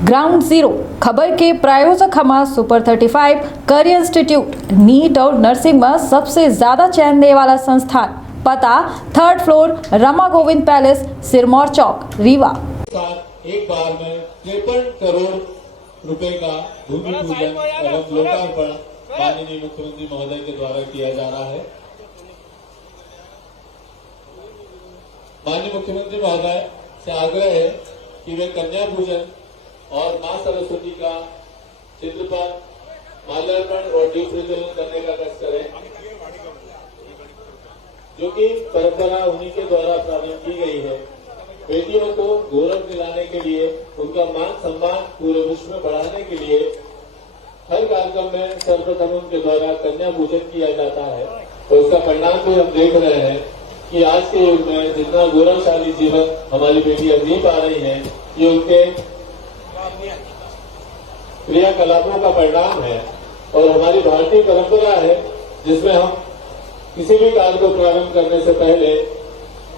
Ground zero खबर के प्रायोजक हमारा सुपर 35 करियर इंस्टीट्यूट नीट और नर्सिंग में सबसे ज्यादा चयन देने वाला संस्थान। पता 3rd floor Rama Govind palace, Sirmaur चौक, रीवा। एक बार में 53 करोड़ रुपए का भूमि पूजन एवं लोकार्पण माननीय मुख्यमंत्री महोदय के द्वारा किया जा रहा है। माननीय मुख्यमंत्री महोदय से आग्रह है कि वे कन्या पूजन और मां सरस्वती का चित्र पर माल्यार्पण और दीप प्रज्वलन करने का कष्ट करें, जो कि परंपरा उन्हीं के द्वारा प्रारंभ की गई है। बेटियों को गौरव दिलाने के लिए, उनका मान सम्मान पूरे विश्व में बढ़ाने के लिए हर कार्यक्रम में सर्वप्रथम उनके द्वारा कन्या पूजन किया जाता है। तो उसका परिणाम भी हम देख रहे हैं कि आज के युग में जितना गौरवशाली जीवन हमारी बेटियां जी पा रही हैं, ये उनके क्रियाकलापों का परिणाम है। और हमारी भारतीय परंपरा है जिसमें हम किसी भी कार्य को प्रारंभ करने से पहले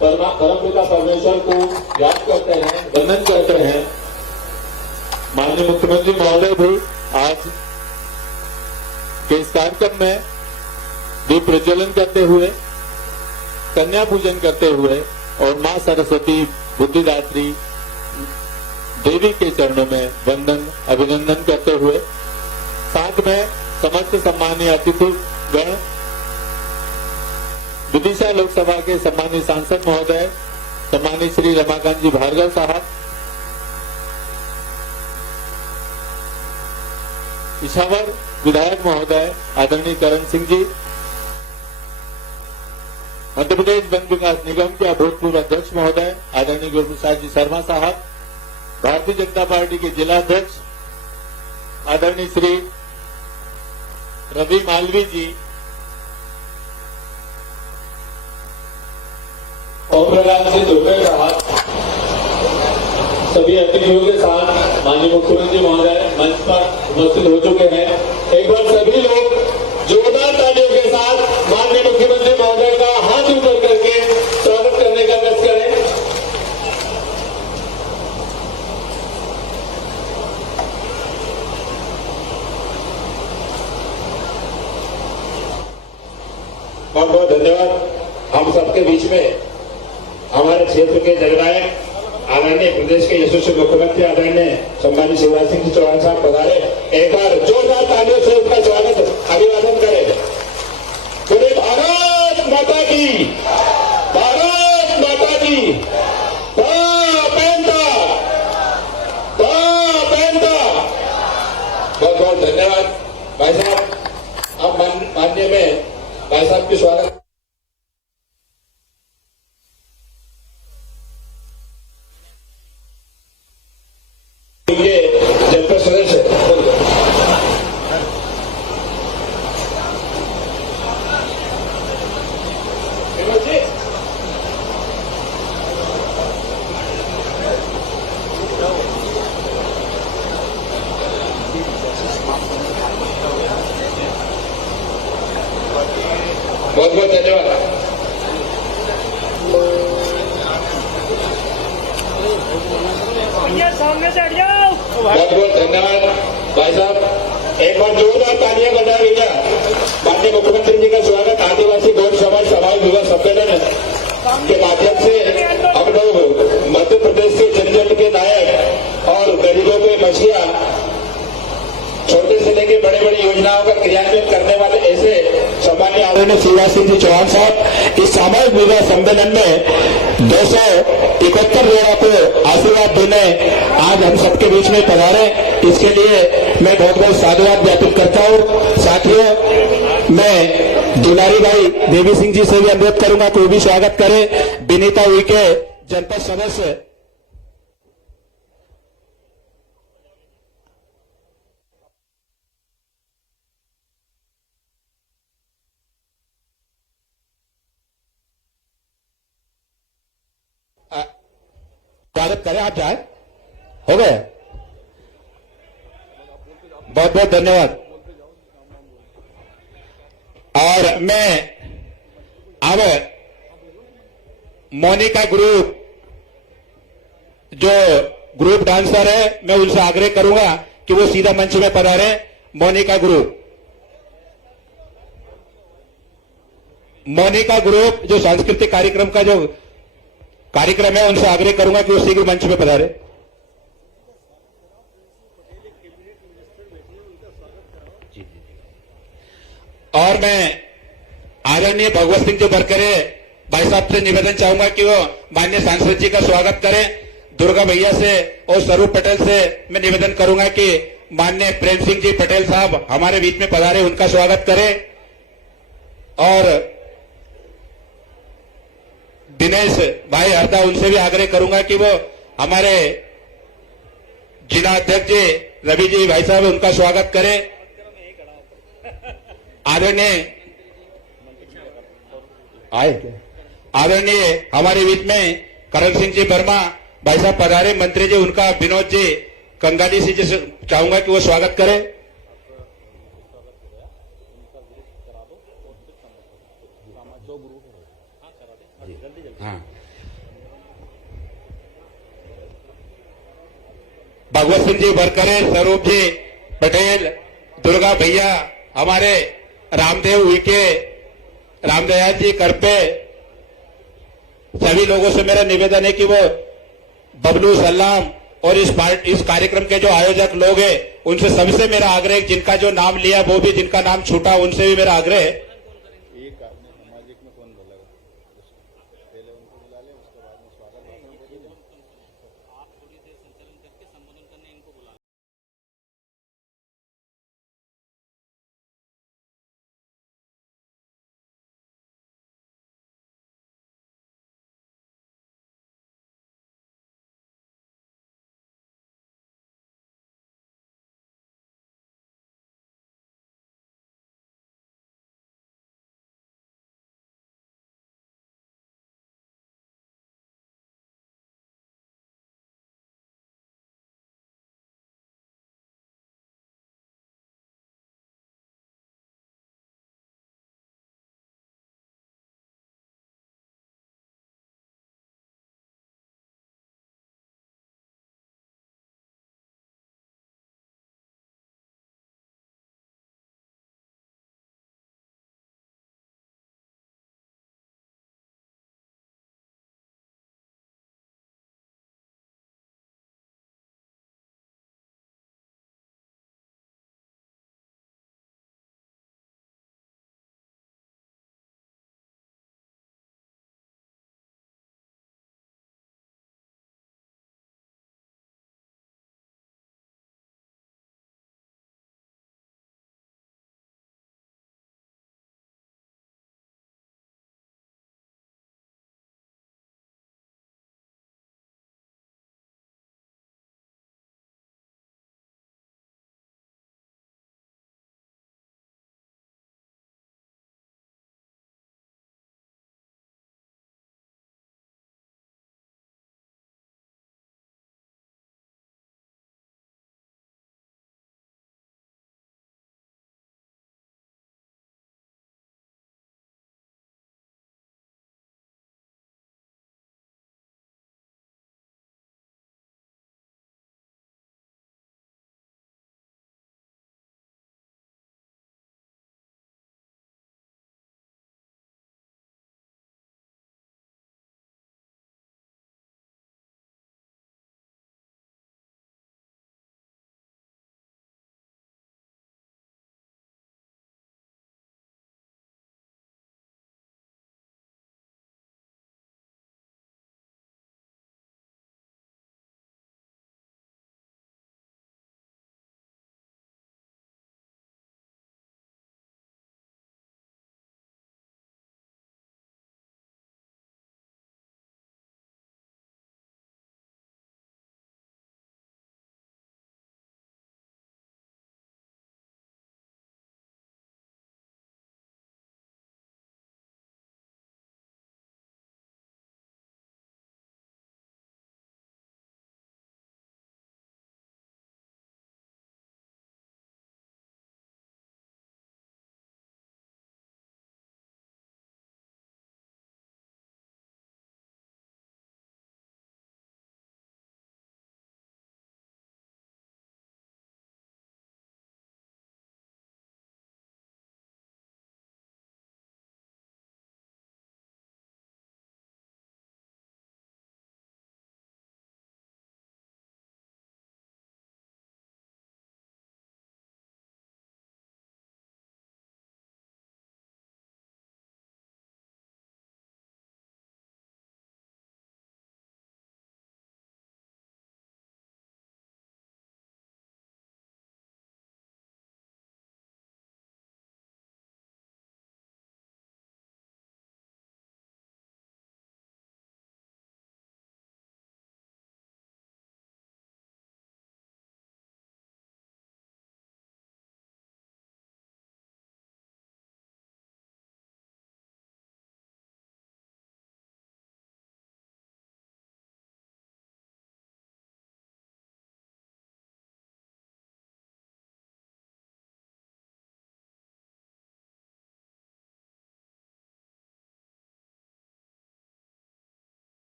परमपिता परमेश्वर को याद करते हैं, वंदन करते हैं। माननीय मुख्यमंत्री महोदय भी आज के इस कार्यक्रम में दीप प्रज्वलन करते हुए, कन्या पूजन करते हुए और मां सरस्वती बुद्धिदात्री देवी के चरणों में वंदन अभिनंदन करते हुए, साथ में समस्त सम्मानीय अतिथि गण, विदिशा लोकसभा के सम्मानित सांसद महोदय, सम्मानित श्री रमाकांत जी भार्गव साहब, इछावर विधायक महोदय आदरणीय करण सिंह जी, मध्य प्रदेश वन विकास निगम के भूतपूर्व अध्यक्ष महोदय आदरणीय गुरुप्रसाद जी शर्मा साहब, भारतीय जनता पार्टी के जिला अध्यक्ष आदरणीय श्री रवि मालवी जी, ओम प्रकाश जी दुबे साहब, सभी अतिथियों के साथ माननीय मुख्यमंत्री महोदय मंच पर उपस्थित हो चुके हैं। एक बार सभी लोग जोरदार तालियों के साथ माननीय मुख्यमंत्री महोदय का हाथ ऊपर करके स्वागत करने का कष्ट करें। बहुत बहुत धन्यवाद। हम सबके बीच में हमारे क्षेत्र के जननायक आदरणीय प्रदेश के यशस्वी मुख्यमंत्री आदरणीय सम्मानित शिवराज सिंह चौहान साहब पधारे। एक बार जोरदार तालियों से उनका स्वागत अभिवादन करें। बोले भारत माता की, भारत माता की। बहुत बहुत धन्यवाद भाई साहब। अब माननीय में भाई साहब की स्वागत। जनपद सदस्य बहुत बहुत धन्यवाद। सामने से हट जाओ। बहुत बहुत धन्यवाद भाई साहब। एक बार जोरदार तालियां बजा भैया। माननीय मुख्यमंत्री जी का स्वागत आदिवासी गौर समाज समाज विकास सम्मेलन के माध्यम से हम लोग मध्य प्रदेश के जन जन के नायक और गरीबों के मछिया, छोटे से लेकर बड़े बड़ी योजनाओं का क्रियान्वयन करने वाले ऐसे सम्मानीय आदरणीय शिवराज सिंह जी चौहान साहब इस सामाजिक विवाह सम्मेलन में 271 लोगों को आशीर्वाद देने आज हम सबके बीच में पधारे। इसके लिए मैं बहुत बहुत साधुवाद ज्ञापित करता हूँ। साथियों, मैं दुलारी भाई देवी सिंह जी से भी अनुरोध करूंगा कि वो भी स्वागत करें। विनीता हुई के जनपद सदस्य स्वागत करें। आप जाए हो गए। बहुत बहुत धन्यवाद। और मैं अब मोनिका ग्रुप जो ग्रुप डांसर है, मैं उनसे आग्रह करूंगा कि वो सीधा मंच में पधारे। मोनिका ग्रुप जो सांस्कृतिक कार्यक्रम का जो कार्यक्रम है, उनसे आग्रह करूंगा कि वो शीघ्र मंच में पधारे। और मैं आदरणीय भगवत सिंह जो बरकरे भाई साहब से निवेदन चाहूंगा कि वो माननीय सांसद जी का स्वागत करें। दुर्गा भैया से और स्वरूप पटेल से मैं निवेदन करूंगा कि माननीय प्रेम सिंह जी पटेल साहब हमारे बीच में पधारे, उनका स्वागत करें। और दिनेश भाई हरदा, उनसे भी आग्रह करूंगा कि वो हमारे जिला अध्यक्ष जी रवि जी भाई साहब उनका स्वागत करें। आदरणीय हमारे बीच में करण सिंह जी वर्मा भाई साहब पधारे, मंत्री जी उनका विनोद जी कंगाली जी से चाहूंगा कि वो स्वागत करें। हाँ, भगवत सिंह जी बरकरे, स्वरूप जी पटेल, दुर्गा भैया, हमारे रामदेव उइके, रामदयाल जी करपे, सभी लोगों से मेरा निवेदन है कि वो बबलू सलाम और इस कार्यक्रम के जो आयोजक लोग हैं, उनसे सबसे मेरा आग्रह है, जिनका जो नाम लिया वो भी, जिनका नाम छूटा, उनसे भी मेरा आग्रह है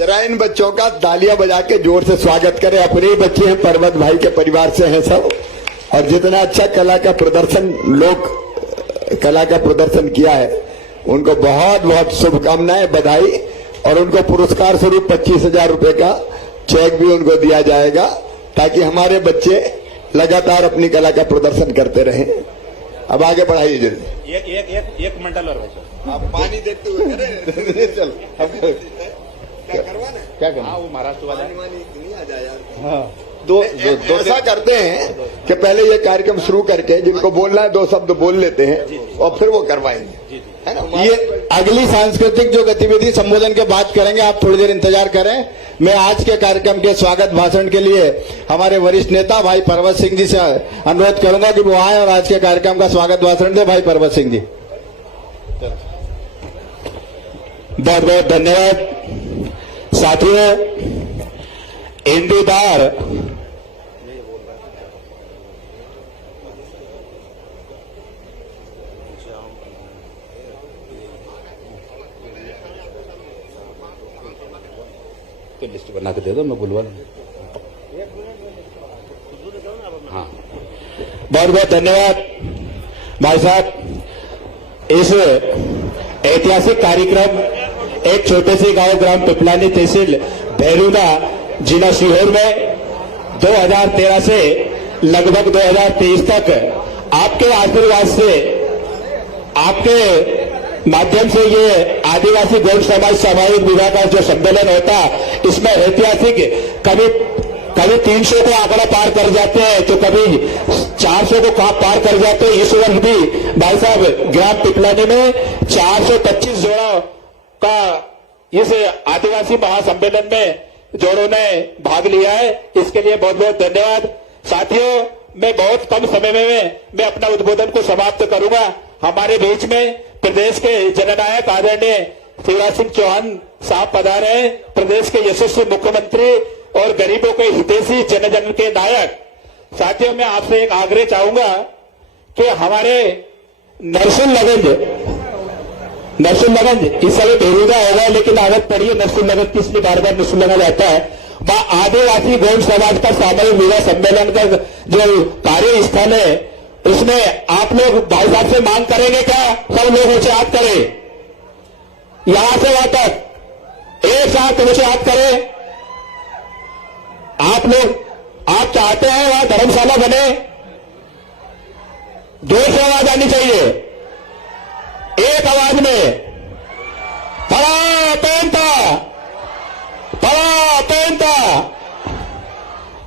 जरा इन बच्चों का तालियां बजा के जोर से स्वागत करें। अपने ही बच्चे हैं, पर्वत भाई के परिवार से हैं सब, और जितना अच्छा कला का प्रदर्शन किया है, उनको बहुत बहुत शुभकामनाएं, बधाई। और उनको पुरस्कार स्वरूप 25,000 रुपए का चेक भी उनको दिया जाएगा, ताकि हमारे बच्चे लगातार अपनी कला का प्रदर्शन करते रहें। अब आगे बढ़ाइए जल्दी। एक मंडल और बचा। आप पानी देते हुए चल क्या करवाना, क्या करना? वो महाराष्ट्र वाला नहीं आ जाए यार। हाँ, दो ऐसा करते हैं कि पहले ये कार्यक्रम शुरू करके जिनको बोलना है 2 शब्द बोल लेते हैं और फिर वो करवाएंगे, है ना। ये अगली सांस्कृतिक जो गतिविधि संबोधन के बाद करेंगे, आप थोड़ी देर इंतजार करें। मैं आज के कार्यक्रम के स्वागत भाषण के लिए हमारे वरिष्ठ नेता भाई पर्वत सिंह जी से अनुरोध करूंगा कि वो आए और आज के कार्यक्रम का स्वागत भाषण दे। भाई पर्वत सिंह जी, बहुत बहुत धन्यवाद। साथियों, इंदुदार तो लिस्ट बना के दे दो, मैं बुलवा लूं। हाँ, बहुत बहुत धन्यवाद भाई साहब। इस ऐतिहासिक कार्यक्रम एक छोटे से गांव ग्राम पिपलानी तहसील भैरूना जिला सीहोर में 2013 से लगभग 2023 तक आपके आशीर्वाद से, आपके माध्यम से ये आदिवासी गौड़ समाज सामाजिक विवाह का जो सम्मेलन होता, इसमें ऐतिहासिक कभी 300 को आंकड़ा पार कर जाते हैं, तो कभी 400 को पार कर जाते हैं। इस वर्ष भी भाई साहब ग्राम पिपलानी में 425 जोड़ों का इस आदिवासी महासम्मेलन में जोड़ों ने भाग लिया है। इसके लिए बहुत बहुत धन्यवाद। साथियों, मैं बहुत कम समय में मैं अपना उद्बोधन को समाप्त करूंगा। हमारे बीच में प्रदेश के जननायक आदरणीय शिवराज सिंह चौहान साहब पधारे हैं, प्रदेश के यशस्वी मुख्यमंत्री और गरीबों के हितैषी जन जन के नायक। साथियों, मैं आपसे एक आग्रह चाहूंगा कि हमारे नरसिंहगंज इस समय भेरूदा होगा, लेकिन आदत पड़ी है नरसिंहगंज की, इसलिए बार बार नरसिंहगंज आता है। वहां आदिवासी गौड़ समाज का सामूहिक विवाह सम्मेलन का जो कार्य स्थल है, उसमें आप लोग भाई साहब से मांग करेंगे क्या? सब लोग ऊंचे हाथ करें, यहां से वहां तक एक साथ ऊंचे हाथ करें। आप चाहते हैं वहां धर्मशाला बने, जोर से आवाज आनी चाहिए, एक आवाज में, पड़ा पेंता।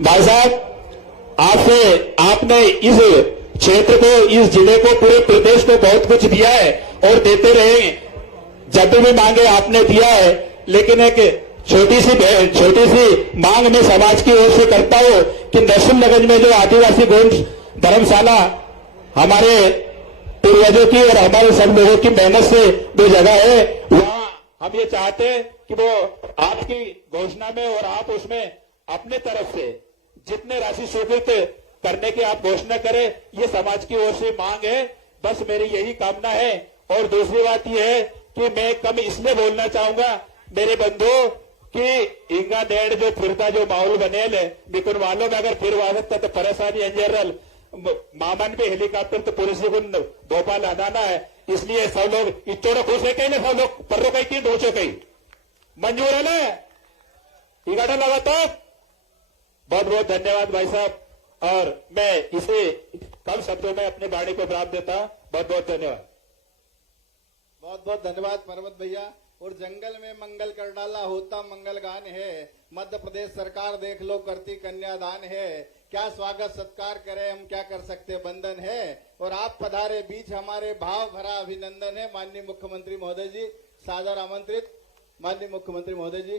भाई साहब, आपने इस क्षेत्र को, इस जिले को, पूरे प्रदेश को बहुत कुछ दिया है और देते रहे। जब भी मांगे आपने दिया है, लेकिन एक छोटी सी मांग में समाज की ओर से करता हूं कि नरसिंहगंज में जो आदिवासी गौड़ धर्मशाला हमारे पूर्वजों की और हमारे सब लोगों की मेहनत से जो जगह है, वहां हम ये चाहते हैं कि वो आपकी घोषणा में और आप उसमें अपने तरफ से जितने राशि स्वीकृत करने की आप घोषणा करें, ये समाज की ओर से मांग है। बस मेरी यही कामना है। और दूसरी बात यह है कि मैं कम इसलिए बोलना चाहूंगा मेरे बंधु कि इंगा नेड़ जो फिरता जो माहौल बनेल है, बिकुन वालों में अगर फिर वादत तो परेशानी अंजरल मामन पे हेलीकॉप्टर तो पुलिस को भोपाल हटाना है, इसलिए सब लोग इतोड़ खुश है कहीं सब लोग पर्रो कहीं की डोचो कहीं मंजूर है ना, इगाड़ा लगा तो बहुत बहुत धन्यवाद भाई साहब। और मैं इसे कम शब्दों में अपने गाड़ी को विराम देता हूं। बहुत बहुत धन्यवाद। बहुत बहुत धन्यवाद पर्वत भैया। और जंगल में मंगल कर डाला होता मंगल गान है, मध्य प्रदेश सरकार देख लो करती कन्यादान है, क्या स्वागत सत्कार करें हम क्या कर सकते बंधन है। और आप पधारे बीच हमारे भाव भरा अभिनंदन है। माननीय मुख्यमंत्री महोदय जी सादर आमंत्रित। माननीय मुख्यमंत्री महोदय जी,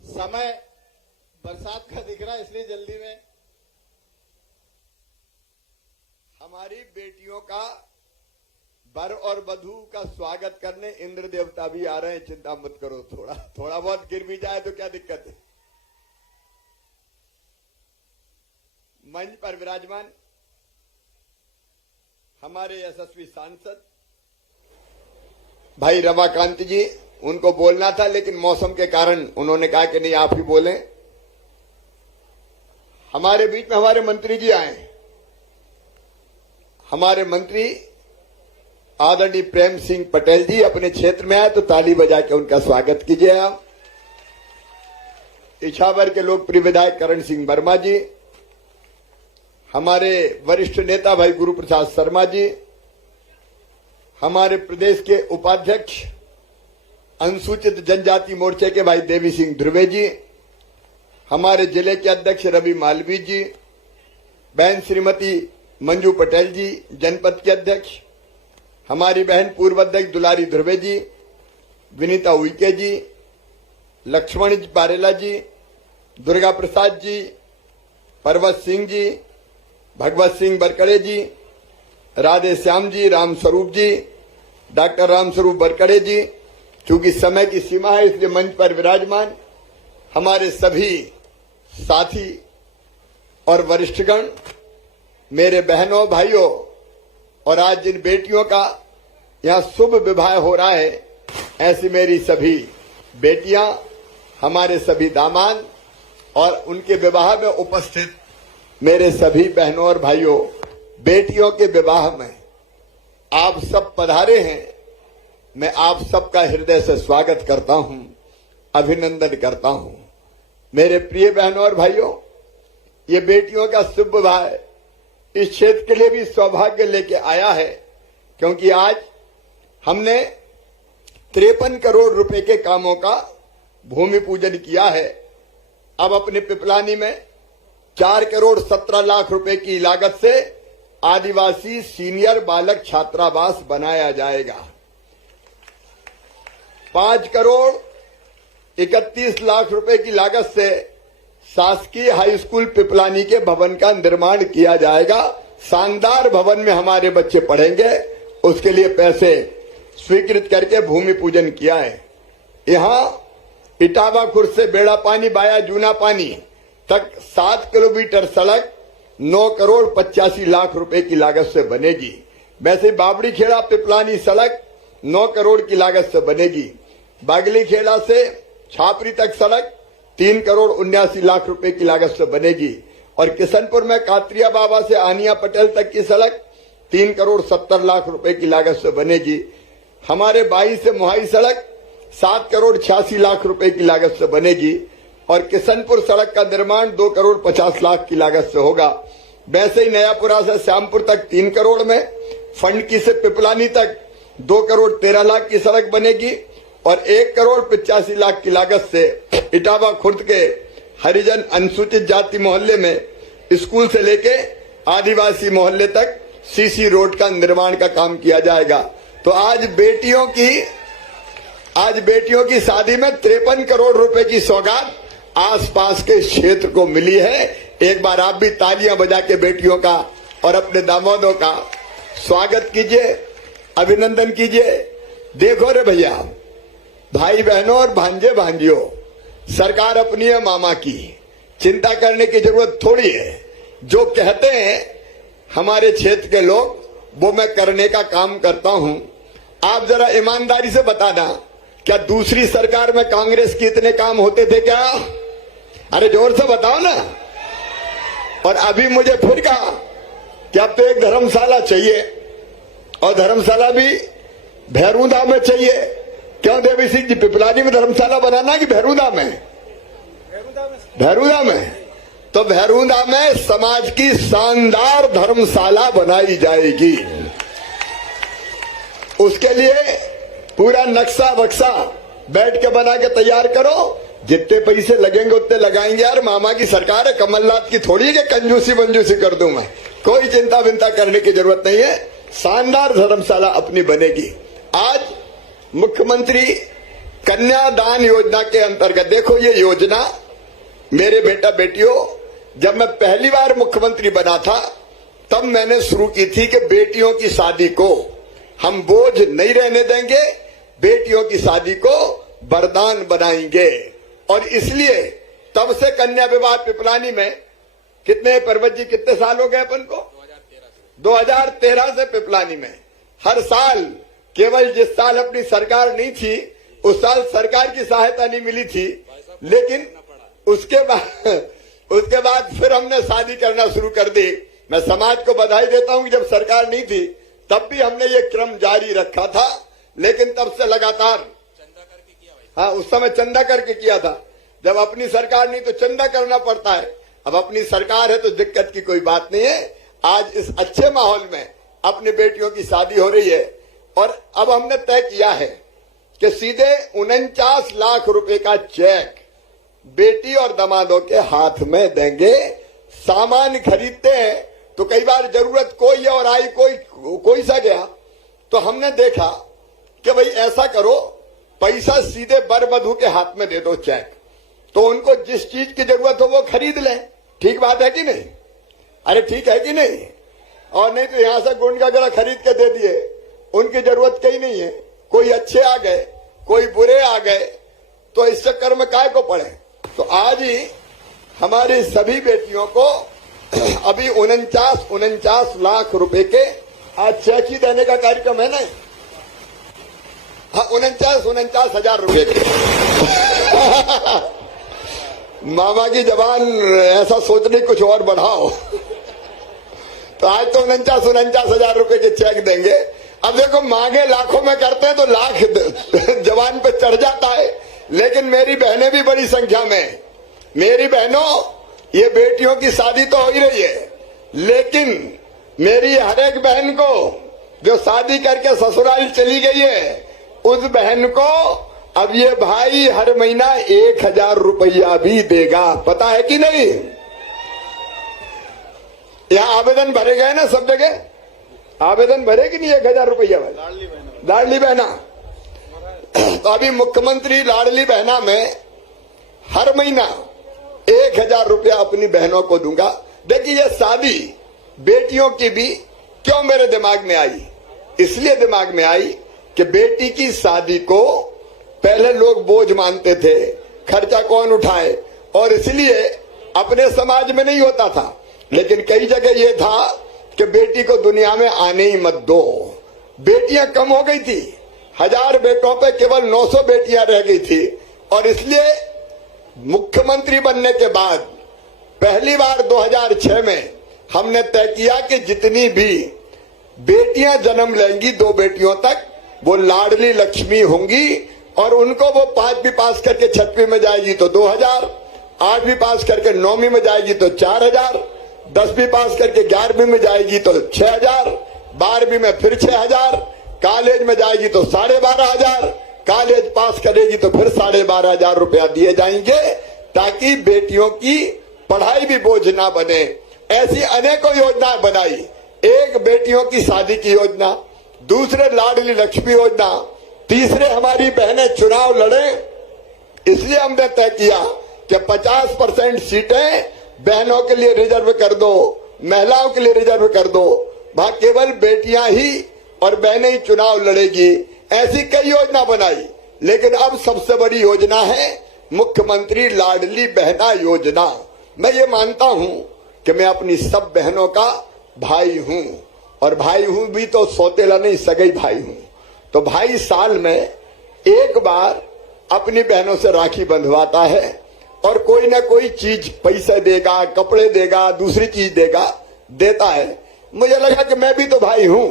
समय बरसात का दिख रहा है इसलिए जल्दी में हमारी बेटियों का वर और वधू का स्वागत करने इंद्र देवता भी आ रहे हैं, चिंता मत करो। थोड़ा बहुत गिर भी जाए तो क्या दिक्कत है। मंच पर विराजमान हमारे यशस्वी सांसद भाई रमाकांत जी, उनको बोलना था, लेकिन मौसम के कारण उन्होंने कहा कि नहीं आप ही बोलें। हमारे बीच में हमारे मंत्री जी आए। हमारे मंत्री आदरणीय प्रेम सिंह पटेल जी अपने क्षेत्र में आए, तो ताली बजा के उनका स्वागत कीजिए आप। इछावर के लोकप्रिय विधायक करण सिंह वर्मा जी, हमारे वरिष्ठ नेता भाई गुरु प्रसाद शर्मा जी, हमारे प्रदेश के उपाध्यक्ष अनुसूचित जनजाति मोर्चे के भाई देवी सिंह ध्रुवे जी, हमारे जिले के अध्यक्ष रवि मालवीय जी, बहन श्रीमती मंजू पटेल जी जनपद के अध्यक्ष, हमारी बहन पूर्व अध्यक्ष दुलारी ध्रुवे जी, विनीता उइके जी, लक्ष्मण पारेला जी, दुर्गा प्रसाद जी, पर्वत सिंह जी, भगवत सिंह बरकड़े जी, राधे श्याम जी, राम स्वरूप जी, डॉक्टर राम स्वरूप बरकड़े जी। चूंकि समय की सीमा है इसलिए मंच पर विराजमान हमारे सभी साथी और वरिष्ठगण, मेरे बहनों भाइयों, और आज जिन बेटियों का यहां शुभ विवाह हो रहा है, ऐसी मेरी सभी बेटियां, हमारे सभी दामाद और उनके विवाह में उपस्थित मेरे सभी बहनों और भाइयों, बेटियों के विवाह में आप सब पधारे हैं। मैं आप सबका हृदय से स्वागत करता हूं, अभिनंदन करता हूं। मेरे प्रिय बहनों और भाइयों, ये बेटियों का शुभ विवाह इस क्षेत्र के लिए भी सौभाग्य लेके आया है, क्योंकि आज हमने 53 करोड़ रुपए के कामों का भूमि पूजन किया है। अब अपने पिपलानी में 4 करोड़ 17 लाख रुपए की लागत से आदिवासी सीनियर बालक छात्रावास बनाया जाएगा। 5 करोड़ 31 लाख रुपए की लागत से शासकीय हाई स्कूल पिपलानी के भवन का निर्माण किया जाएगा। शानदार भवन में हमारे बच्चे पढ़ेंगे, उसके लिए पैसे स्वीकृत करके भूमि पूजन किया है। यहां इटावा खुर्द से बेड़ा पानी बाया जूना पानी तक 7 किलोमीटर सड़क 9 करोड़ 85 लाख रुपए की लागत से बनेगी। वैसे बाबड़ी खेड़ा पिपलानी सड़क 9 करोड़ की लागत से बनेगी। बागली खेड़ा से छापरी तक सड़क 3 करोड़ 79 लाख रुपए की लागत से बनेगी। और किशनपुर में कात्रिया बाबा से आनिया पटेल तक की सड़क 3 करोड़ 70 लाख रुपए की लागत से बनेगी। हमारे बाई से मोहाई सड़क 7 करोड़ 86 लाख रुपए की लागत से बनेगी। और किशनपुर सड़क का निर्माण 2 करोड़ 50 लाख की लागत से होगा। वैसे ही नयापुरा से श्यामपुर तक 3 करोड़ में, फंडकी से पिपलानी तक 2 करोड़ 13 लाख की सड़क बनेगी। और 1 करोड़ 85 लाख की लागत से इटावा खुर्द के हरिजन अनुसूचित जाति मोहल्ले में स्कूल से लेके आदिवासी मोहल्ले तक सीसी रोड का निर्माण का काम किया जाएगा। तो आज बेटियों की शादी में 53 करोड़ रुपए की सौगात आसपास के क्षेत्र को मिली है। एक बार आप भी तालियां बजा के बेटियों का और अपने दामादों का स्वागत कीजिए, अभिनंदन कीजिए। देखो रे भैया, भाई बहनों और भांजे भांजियों, सरकार अपनी है मामा की, चिंता करने की जरूरत थोड़ी है। जो कहते हैं हमारे क्षेत्र के लोग, वो मैं करने का काम करता हूं। आप जरा ईमानदारी से बताना, क्या दूसरी सरकार में कांग्रेस के इतने काम होते थे क्या? अरे जोर से बताओ ना। और अभी मुझे फिर कहा कि अब तो एक धर्मशाला चाहिए, और धर्मशाला भी भैरूदा में चाहिए। क्यों देवी सिंह जी, पिपलानी में धर्मशाला बनाना कि भैरूदा में? भैरूदा में। तो भैरूदा में समाज की शानदार धर्मशाला बनाई जाएगी। उसके लिए पूरा नक्शा बक्सा बैठ के बना के तैयार करो। जितने पैसे लगेंगे उतने लगाएंगे। यार मामा की सरकार है, कमलनाथ की थोड़ी है कि कंजूसी मंजूसी कर दूं मैं। कोई चिंता विंता करने की जरूरत नहीं है। शानदार धर्मशाला अपनी बनेगी। आज मुख्यमंत्री कन्यादान योजना के अंतर्गत, देखो ये योजना मेरे बेटा बेटियों, जब मैं पहली बार मुख्यमंत्री बना था तब मैंने शुरू की थी कि बेटियों की शादी को हम बोझ नहीं रहने देंगे, बेटियों की शादी को वरदान बनाएंगे। और इसलिए तब से कन्या विवाह पिपलानी में कितने, पर्वत जी कितने साल हो गए अपन को? 2013 से पिपलानी में हर साल, केवल जिस साल अपनी सरकार नहीं थी उस साल सरकार की सहायता नहीं मिली थी, लेकिन उसके बाद फिर हमने शादी करना शुरू कर दी। मैं समाज को बधाई देता हूं कि जब सरकार नहीं थी तब भी हमने ये क्रम जारी रखा था, लेकिन तब से लगातार हाँ उस समय चंदा करके किया था। जब अपनी सरकार नहीं तो चंदा करना पड़ता है। अब अपनी सरकार है तो दिक्कत की कोई बात नहीं है। आज इस अच्छे माहौल में अपनी बेटियों की शादी हो रही है और अब हमने तय किया है कि सीधे 49 लाख रुपए का चेक बेटी और दामादों के हाथ में देंगे। सामान खरीदते हैं तो कई बार जरूरत कोई है और आई कोई सा गया, तो हमने देखा कि भाई ऐसा करो, पैसा सीधे वर वधू के हाथ में दे दो चेक, तो उनको जिस चीज की जरूरत हो वो खरीद ले। ठीक बात है कि नहीं? अरे ठीक है कि नहीं? और नहीं तो यहां से गुंड गगरा खरीद के दे दिए, उनकी जरूरत कहीं नहीं है। कोई अच्छे आ गए, कोई बुरे आ गए, तो इस चक्कर में काय को पड़े। तो आज ही हमारी सभी बेटियों को अभी 49 लाख रुपए के आज चेक ही देने का कार्यक्रम है ना। हाँ 49 हजार रुपए के मामा की जबान ऐसा सोचने कुछ और बढ़ाओ। तो आज तो 49 हजार रुपए के चेक देंगे। अब देखो मांगे लाखों में करते हैं तो लाख जवान पे चढ़ जाता है, लेकिन मेरी बहनें भी बड़ी संख्या में। मेरी बहनों, ये बेटियों की शादी तो हो ही रही है, लेकिन मेरी हर एक बहन को जो शादी करके ससुराल चली गई है, उस बहन को अब ये भाई हर महीना 1000 रुपया भी देगा। पता है कि नहीं? यहाँ आवेदन भरे गए ना सब जगह? आवेदन भरे कि नहीं 1000 रुपया भाई? लाडली बहना। तो अभी मुख्यमंत्री लाडली बहना में हर महीना 1000 रुपया अपनी बहनों को दूंगा। देखिए ये शादी बेटियों की भी क्यों मेरे दिमाग में आई? इसलिए दिमाग में आई कि बेटी की शादी को पहले लोग बोझ मानते थे, खर्चा कौन उठाए, और इसलिए अपने समाज में नहीं होता था। लेकिन कई जगह ये था कि बेटी को दुनिया में आने ही मत दो। बेटियां कम हो गई थी, 1000 बेटों पे केवल 900 बेटियां रह गई थी। और इसलिए मुख्यमंत्री बनने के बाद पहली बार 2006 में हमने तय किया कि जितनी भी बेटियां जन्म लेंगी 2 बेटियों तक, वो लाडली लक्ष्मी होंगी। और उनको वो 5वीं पास करके 6वीं में जाएगी तो 2000, 8वीं पास करके 9वीं में जाएगी तो 4000, 10वीं पास करके 11वीं में जाएगी तो 6000, 12वीं में फिर 6000, कॉलेज में जाएगी तो 12500, कॉलेज पास करेगी तो फिर 12500 रुपया दिए जाएंगे, ताकि बेटियों की पढ़ाई भी बोझ ना बने। ऐसी अनेकों योजनाएं बनाई। एक बेटियों की शादी की योजना, दूसरे लाडली लक्ष्मी योजना, तीसरे हमारी बहनें चुनाव लड़े। इसलिए हमने तय किया कि 50% सीटें बहनों के लिए रिजर्व कर दो, महिलाओं के लिए रिजर्व कर दो। वहां केवल बेटियां ही और बहनें ही चुनाव लड़ेगी। ऐसी कई योजना बनाई, लेकिन अब सबसे बड़ी योजना है मुख्यमंत्री लाडली बहना योजना। मैं ये मानता हूं कि मैं अपनी सब बहनों का भाई हूं, और भाई हूं भी तो सौतेला नहीं, सगाई भाई हूं। तो भाई साल में एक बार अपनी बहनों से राखी बंधवाता है और कोई ना कोई चीज, पैसा देगा, कपड़े देगा, दूसरी चीज देगा, देता है। मुझे लगा कि मैं भी तो भाई हूं,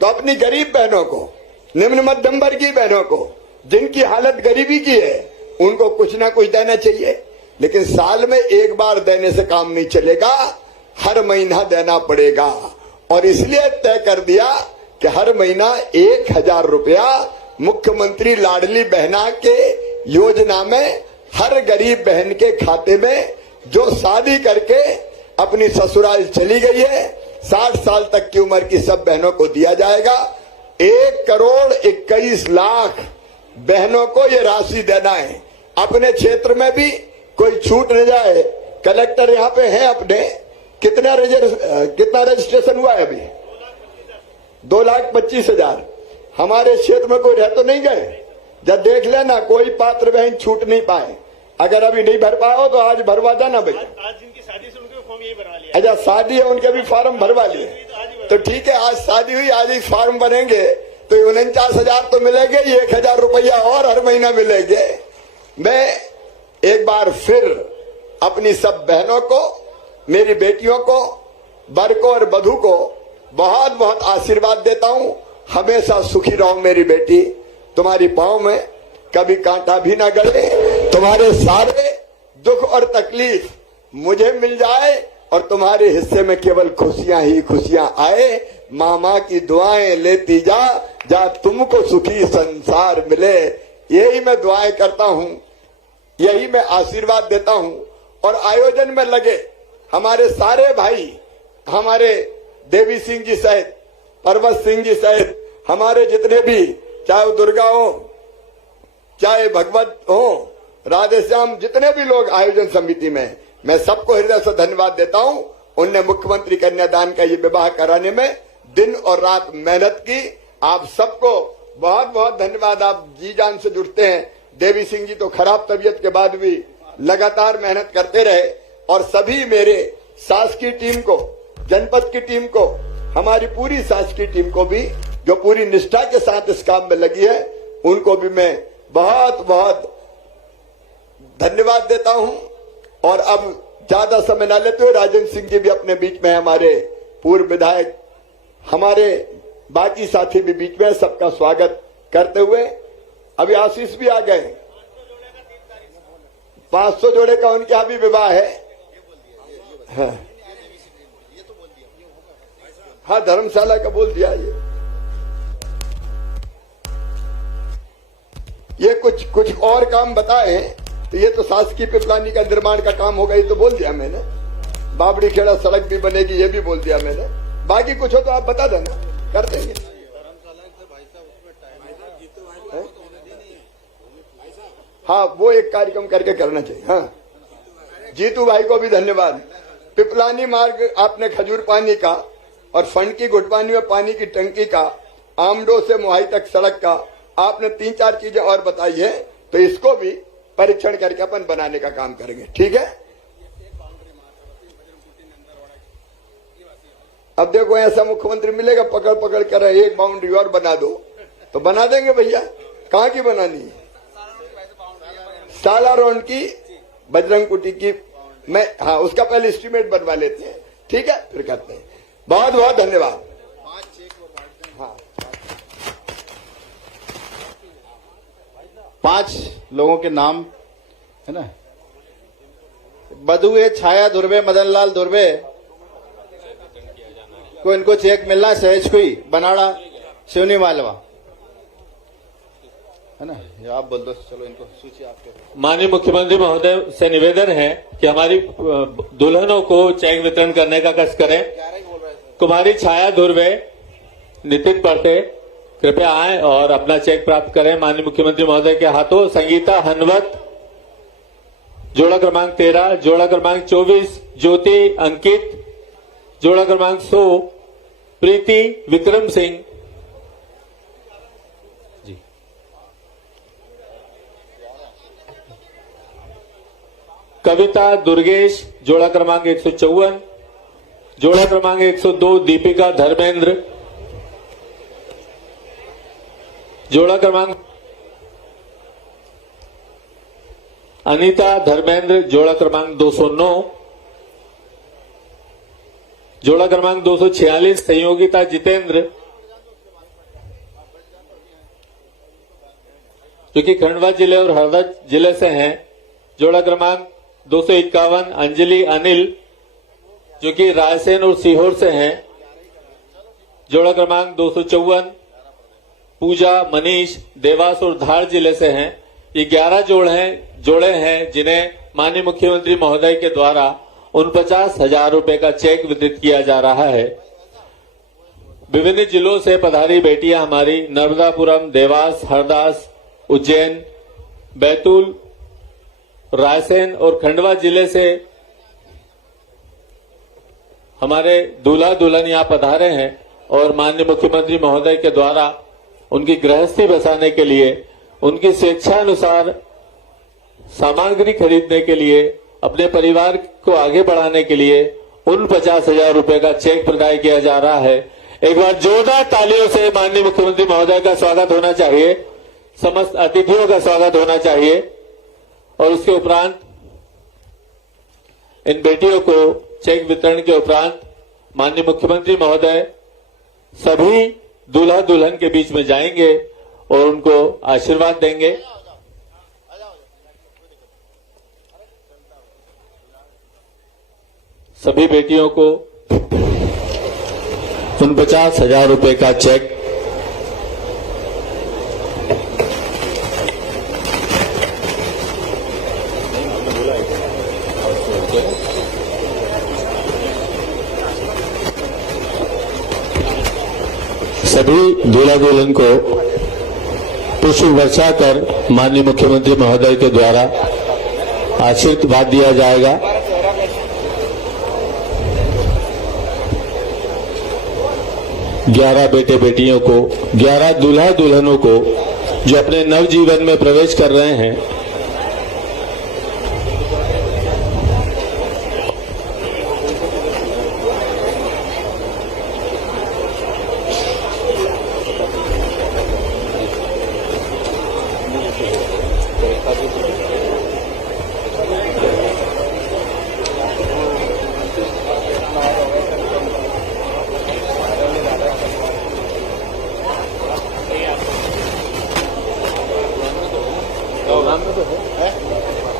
तो अपनी गरीब बहनों को, निम्न मध्यम वर्गीय बहनों को, जिनकी हालत गरीबी की है, उनको कुछ ना कुछ देना चाहिए। लेकिन साल में एक बार देने से काम नहीं चलेगा, हर महीना देना पड़ेगा। और इसलिए तय कर दिया कि हर महीना 1000 रुपया मुख्यमंत्री लाडली बहना के योजना में हर गरीब बहन के खाते में, जो शादी करके अपनी ससुराल चली गई है, 60 साल तक की उम्र की सब बहनों को दिया जाएगा। 1,21,00,000 बहनों को ये राशि देना है। अपने क्षेत्र में भी कोई छूट न जाए। कलेक्टर यहाँ पे है अपने, कितना रजिस्ट्रेशन हुआ है अभी? 2,25,000। हमारे क्षेत्र में कोई रह तो नहीं गए? जब देख लेना, कोई पात्र बहन छूट नहीं पाए। अगर अभी नहीं भर पाओ तो आज भरवा देना भाई। आज जिनकी शादी से उनके फॉर्म यही भरवा लिया। अच्छा शादी है, उनके भी फॉर्म भरवा लिए, तो ठीक है। आज शादी हुई, आज ही फॉर्म बनेंगे। तो 49,000 तो मिलेंगे, 1,000 रुपया और हर महीना मिलेंगे। मैं एक बार फिर अपनी सब बहनों को, मेरी बेटियों को, वर को और वधू को बहुत बहुत आशीर्वाद देता हूं। हमेशा सुखी रहो मेरी बेटी, तुम्हारी पांव में कभी कांटा भी ना गड़े, तुम्हारे सारे दुख और तकलीफ मुझे मिल जाए और तुम्हारे हिस्से में केवल खुशियां ही खुशियां आए। मामा की दुआएं लेती जा, जा तुमको सुखी संसार मिले। यही मैं दुआएं करता हूं, यही मैं आशीर्वाद देता हूं। और आयोजन में लगे हमारे सारे भाई, हमारे देवी सिंह जी सहित, पर्वत सिंह जी सहित, हमारे जितने भी, चाहे दुर्गा हो, चाहे भगवत हो, राधे श्याम, जितने भी लोग आयोजन समिति में, मैं सबको हृदय से धन्यवाद देता हूं। उनने मुख्यमंत्री कन्यादान का ये विवाह कराने में दिन और रात मेहनत की। आप सबको बहुत बहुत धन्यवाद। आप जी जान से जुड़ते हैं। देवी सिंह जी तो खराब तबीयत के बाद भी लगातार मेहनत करते रहे। और सभी मेरे शासकीय टीम को, जनपद की टीम को, हमारी पूरी शासकीय टीम को भी, जो पूरी निष्ठा के साथ इस काम में लगी है, उनको भी मैं बहुत बहुत धन्यवाद देता हूं। और अब ज्यादा समय न लेते हुए राजेंद्र सिंह जी भी अपने बीच में, हमारे पूर्व विधायक, हमारे बाकी साथी भी बीच में, सबका स्वागत करते हुए अभी आशीष भी आ गए। 500 जोड़े का उनके यहाँ भी विवाह है। हाँ, धर्मशाला का बोल दिया। ये कुछ और काम बताए, तो ये तो शासकीय पिपलानी का निर्माण का काम होगा, ये तो बोल दिया मैंने। बाबड़ी खेड़ा सड़क भी बनेगी, ये भी बोल दिया मैंने। बाकी कुछ हो तो आप बता देना, कर देंगे। हाँ, वो एक कार्यक्रम करके करना चाहिए। हाँ, जीतू भाई को भी धन्यवाद। पिपलानी मार्ग आपने खजूर पानी का और फंड की घुटपानी में पानी की टंकी का, आमडो से मोहाई तक सड़क का आपने 3-4 चीजें और बताई है, तो इसको भी परीक्षण करके अपन बनाने का काम करेंगे। ठीक है। अब देखो ऐसा मुख्यमंत्री मिलेगा, पकड़ पकड़ कर एक बाउंड्री और बना दो, तो बना देंगे भैया। कहाँ की बनानी है? साला रोड की, बजरंग कुटी की। मैं, हाँ, उसका पहले एस्टीमेट बनवा लेते हैं। ठीक है, फिर करते हैं। बहुत बहुत धन्यवाद। हाँ, 5 लोगों के नाम है ना। बधुए छाया धुर्वे, मदन लाल धुर्वे को इनको चेक मिलना है। सहज कोई बनाड़ा, शिवनी मालवा, है ना। ये आप बोल दो। चलो इनको सूची आपके। माननीय मुख्यमंत्री महोदय से निवेदन है कि हमारी दुल्हनों को चेक वितरण करने का कष्ट करें। कुमारी छाया धुर्वे, नितिन पड़ते कृपया आए और अपना चेक प्राप्त करें माननीय मुख्यमंत्री महोदय के हाथों। संगीता हनवत, जोड़ा क्रमांक 13, जोड़ा क्रमांक 24, ज्योति अंकित, जोड़ा क्रमांक 100, प्रीति विक्रम सिंह जी। कविता दुर्गेश, जोड़ा क्रमांक 154, जोड़ा क्रमांक 102, दीपिका धर्मेंद्र, जोड़ा क्रमांक अनीता धर्मेंद्र, जोड़ा क्रमांक 209, जोड़ा क्रमांक 246, संयोगिता जितेंद्र, जो कि खंडवा जिले और हरदा जिले से हैं। जोड़ा क्रमांक 251, अंजलि अनिल, जो कि रायसेन और सीहोर से हैं। जोड़ा क्रमांक 254, पूजा मनीष, देवास और धार जिले से हैं। ये 11 जोड़े हैं जिन्हें माननीय मुख्यमंत्री महोदय के द्वारा 49,000 रुपए का चेक वितरित किया जा रहा है। विभिन्न जिलों से पधारी बेटियां हमारी नर्मदापुरम, देवास, हरदास, उज्जैन, बैतूल, रायसेन और खंडवा जिले से हमारे दूल्हा दुल्हन यहां पधारे हैं और माननीय मुख्यमंत्री महोदय के द्वारा उनकी गृहस्थी बसाने के लिए, उनकी स्वेच्छानुसार सामग्री खरीदने के लिए, अपने परिवार को आगे बढ़ाने के लिए उन 50,000 रुपए का चेक प्रदान किया जा रहा है। एक बार जोरदार तालियों से माननीय मुख्यमंत्री महोदय का स्वागत होना चाहिए, समस्त अतिथियों का स्वागत होना चाहिए। और उसके उपरांत इन बेटियों को चेक वितरण के उपरांत माननीय मुख्यमंत्री महोदय सभी दूल्हा दुल्हन के बीच में जाएंगे और उनको आशीर्वाद देंगे। सभी बेटियों को 49,000 रुपए का चेक सभी दूल्हा दुल्हन को पुष्प वर्षा कर माननीय मुख्यमंत्री महोदय के द्वारा आशीर्वाद दिया जाएगा। ग्यारह बेटे बेटियों को, 11 दूल्हा दुल्हनों को जो अपने नव जीवन में प्रवेश कर रहे हैं,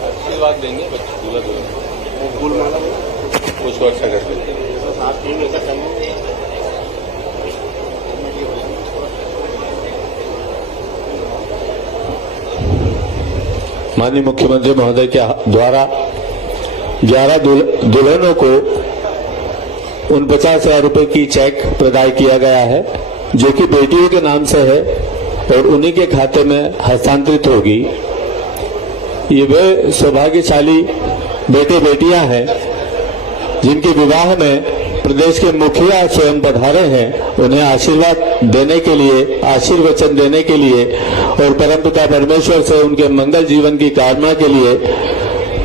आशीर्वाद देंगे बच्चे दूल्हा दुल्हन वो फूल माला उसको अच्छा करके माननीय मुख्यमंत्री महोदय के द्वारा 11 दुल्हनों को 49,000 रुपए की चेक प्रदान किया गया है, जो कि बेटियों के नाम से है और उन्हीं के खाते में हस्तांतरित होगी। ये वे सौभाग्यशाली बेटे बेटियां हैं जिनके विवाह में प्रदेश के मुखिया स्वयं पधारे हैं। उन्हें आशीर्वाद देने के लिए, आशीर्वचन देने के लिए और परमपिता परमेश्वर से उनके मंगल जीवन की कामना के लिए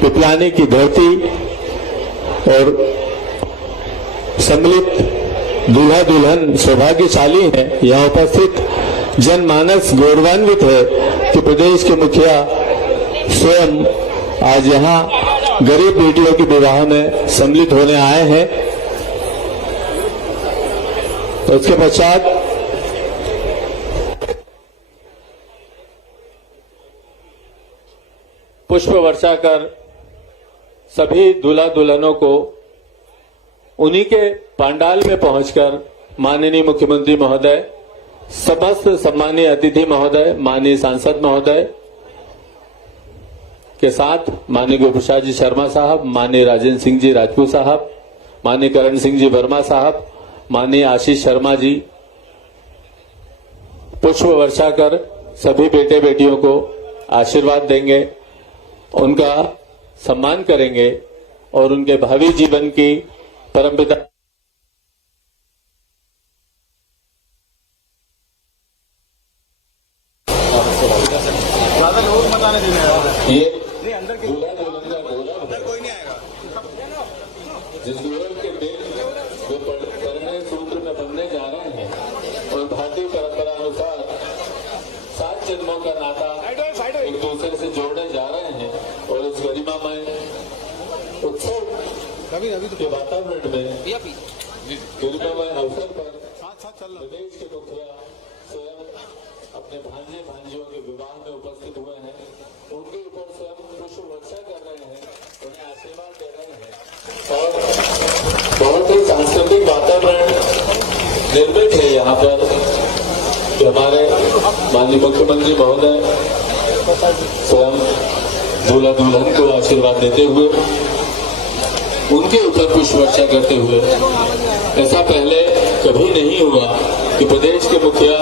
पिपलानी की धरती और सम्मिलित दूल्हा दुल्हन सौभाग्यशाली हैं। यहाँ उपस्थित जनमानस गौरवान्वित है कि प्रदेश के मुखिया स्वयं आज यहाँ गरीब बेटियों के विवाह में सम्मिलित होने आए हैं। तो उसके पश्चात पुष्प वर्षा कर सभी दूल्हा दुल्हनों को उन्हीं के पंडाल में पहुंचकर माननीय मुख्यमंत्री महोदय, समस्त सम्मानीय अतिथि महोदय, माननीय सांसद महोदय के साथ माननीय गुरुप्रसाद जी शर्मा साहब, माननीय राजेंद्र सिंह जी राजपूत साहब, माननीय करण सिंह जी वर्मा साहब, माननीय आशीष शर्मा जी पुष्प वर्षा कर सभी बेटे बेटियों को आशीर्वाद देंगे, उनका सम्मान करेंगे और उनके भावी जीवन की परमपिता ये दूल्हा दुल्हन का गौरव कोई नहीं आएगा। जिस गौरव के दिन जो परिणय सूत्र में बनने जा रहे हैं और भारतीय परंपरा अनुसार 7 जन्मों का नाता एक दूसरे से जोड़ने जा रहे हैं और इस गरिमामय उत्सव के वातावरण में गरिमामय अवसर पर प्रदेश के मुखिया स्वयं अपने भांजे भांजियों के विवाह में उपस्थित हुए हैं। उनके ऊपर स्वयं पुष्प वर्षा कर रहे हैं, उन्हें आशीर्वाद दे रहे हैं और बहुत ही सांस्कृतिक वातावरण निर्मित है यहाँ पर कि हमारे माननीय मुख्यमंत्री महोदय स्वयं दूल्हा दुल्हन को आशीर्वाद देते हुए उनके ऊपर पुष्प वर्षा करते हुए, ऐसा पहले कभी नहीं हुआ कि प्रदेश के मुखिया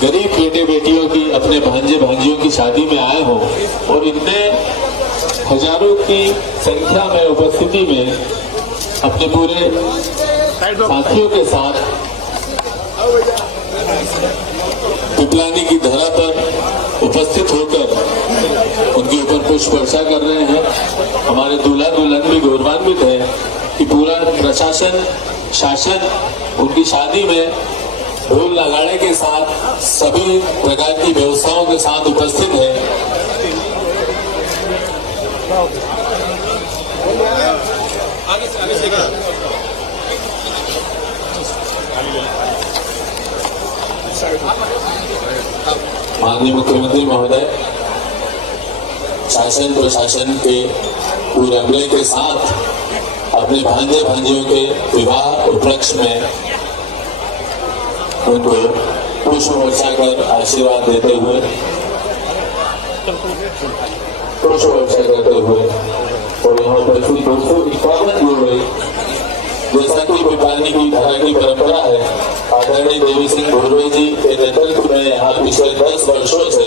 गरीब बेटे बेटियों की, अपने भांजे भांजियों की शादी में आए हों और इतने हजारों की संख्या में उपस्थिति में अपने पूरे साथियों के साथ पिपलानी की धरा पर उपस्थित होकर उनके ऊपर पुष्प वर्षा कर रहे हैं। हमारे दूल्हा दुल्हन भी गौरवान्वित है कि पूरा प्रशासन शासन उनकी शादी में ढोल नगाड़े के साथ सभी प्रकार की व्यवस्थाओं के साथ उपस्थित है। माननीय मुख्यमंत्री महोदय शासन प्रशासन के पूरे अमले के साथ अपने भांजे भांजियों के विवाह उपलक्ष्य में उनको पुष्प वर्षा कर आशीर्वाद देते हुए और यहाँ पर 251 जोड़े जैसा कि पिपानी की धारा की परंपरा है, आदरणीय देवी सिंह भुरवे जी के नेतृत्व में यहाँ पिछले 10 वर्षों से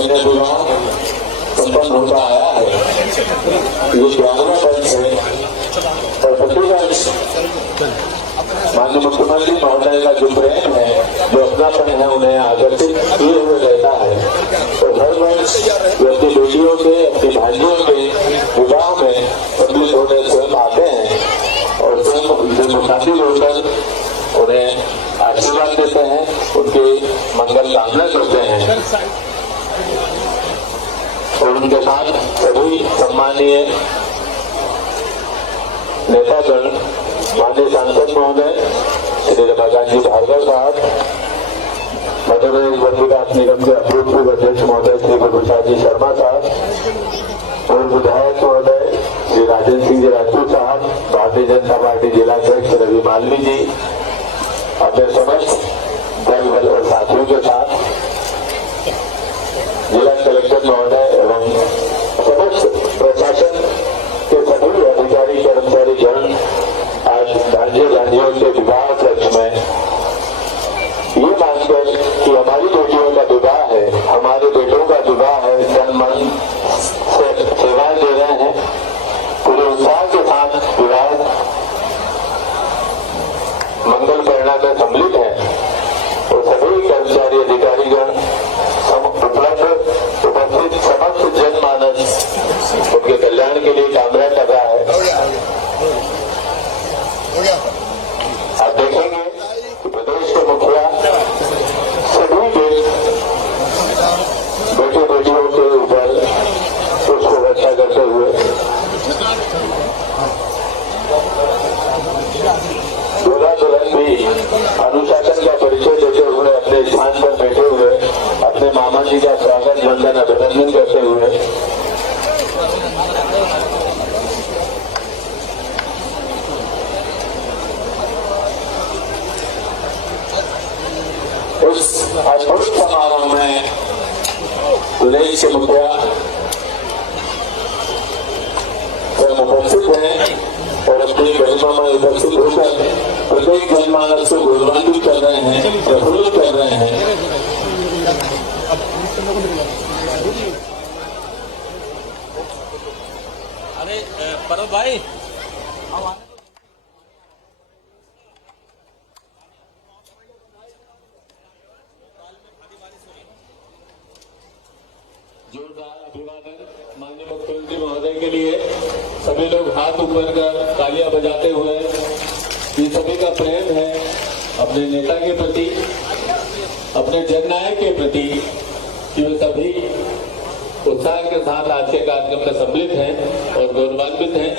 इनका विवाह संपन्न होता आया है। ये 11वां वर्ष है और प्रतिवर्ष माननीय मुख्यमंत्री महोदय का जो प्रेम है, जो अपनापन है, उन्हें आकर्षित किए हुए रहता है। तो हर वर्ष वे अपनी बेटियों के अपनी भाइयों के विवाह में सम्मिलित होने स्वयं आते हैं और स्वयं शादी होकर उन्हें आशीर्वाद देते हैं, उनकी मंगल कामना करते हैं और उनके साथ सभी सम्मानीय नेतागण, माननीय सांसद महोदय श्री रमाकांत जी भार्गव साहब, मध्य प्रदेश वन विकास निगम के अभूतपूर्व अध्यक्ष महोदय श्री गुरुप्रसाद जी शर्मा साहब और विधायक महोदय श्री राजेंद्र सिंह जी राजपूत साहब, भारतीय जनता पार्टी जिला अध्यक्ष रवि मालवी जी, अपने समस्त दल और साथियों के साथ जिला कलेक्टर महोदय एवं समस्त प्रशासन के सभी अधिकारी कर्मचारी जन आज भांजे भांजियों के विवाह उपलक्ष्य में ये मानकर कि हमारी बेटियों का विवाह है, हमारे बेटों का विवाह है, तन मन से सेवाएं दे रहे हैं, पूरे उत्साह के साथ विवाह मंगल परिणाम में सम्मिलित है और सभी कर्मचारी अधिकारीगण उपस्थित समस्त जनमानस उनके कल्याण के लिए कामना कर रहा है। आप देखेंगे कि प्रदेश के मुखिया सभी बेटे बेटियों के ऊपर पुष्प वर्षा करते हुए दूल्हा दुल्हन भी अनुशासन का परिचय देते हुए अपने स्थान पर बैठे हुए अपने मामा जी का स्वागत वंदन अभिनंदन करते हुए उस अद्भुत समारोह में प्रदेश के मुखिया स्वयं उपस्थित हैं और अपनी गरिमा में उपस्थित होकर प्रत्येक जनमानस को गौरवान्वित कर रहे हैं, प्रफुल्लित कर रहे हैं। अरे पर्वत भाई जोरदार अभिवादन माननीय मुख्यमंत्री महोदय के लिए। सभी लोग हाथ ऊपर कर तालियां बजाते हुए ये सभी का प्रेम है अपने नेता के प्रति, अपने जननायक के प्रति कि वे सभी उत्साह के साथ आज के कार्यक्रम में सम्मिलित हैं और गौरवान्वित हैं।